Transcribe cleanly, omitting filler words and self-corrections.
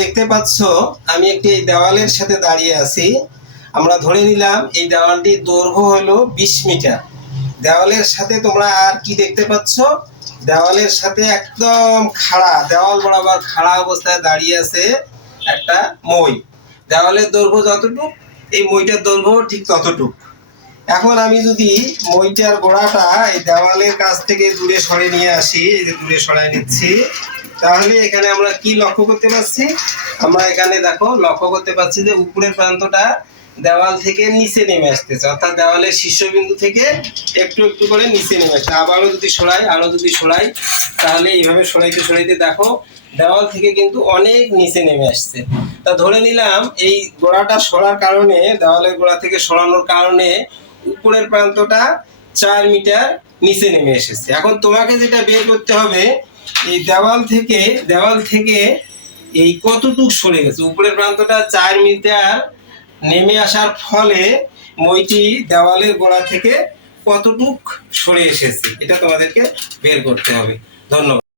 দেখতে পাচ্ছ আমি একটি দেওয়ালের সাথে দাঁড়িয়ে আছি। আমরা ধরে নিলাম এই দেওয়ালটির দৈর্ঘ্য হলো 20 মিটার। দেওয়ালের সাথে তোমরা আর কি দেখতে পাচ্ছ? দেওয়ালের সাথে একদম খাড়া, দেওয়াল বরাবর খাড়া অবস্থায় দাঁড়িয়ে আছে একটা মই। দেওয়ালের দৈর্ঘ্য যতটুক, এই মইটার দৈর্ঘ্য ঠিক ততটুক। এখন আমি যদি মইটার গোড়াটা এই দেওয়ালের কাছ থেকে দূরে সরে নিয়ে আসি, এই যে দূরে সরাই নিচ্ছি, তাহলে এখানে আমরা কি লক্ষ্য করতে পারছি? আমরা এখানে দেখো লক্ষ্য করতে পারছি যে উপরের প্রান্তটা দেওয়াল থেকে নিচে নেমে আসতেছে, অর্থাৎ দেওয়ালের শীর্ষবিন্দু থেকে একটু একটু করে নিচে নেমে আসছে। আরো যদি সরাই তাহলে এইভাবে সরাইতে দেখো দেওয়াল থেকে কিন্তু অনেক নিচে নেমে আসছে। তা ধরে নিলাম এই গোড়াটা সরার কারণে, দেওয়ালের গোড়া থেকে সরানোর কারণে উপরের প্রান্তটা 4 মিটার নিচে নেমে এসেছে। এখন তোমাকে যেটা বের করতে হবে, এই দেওয়াল থেকে এই কতটুক সরে গেছে। উপরের প্রান্তটা 4 মিটার নেমে আসার ফলে মইটি দেওয়ালের গোড়া থেকে কতটুক সরে এসেছে, এটা তোমাদেরকে বের করতে হবে। ধন্যবাদ।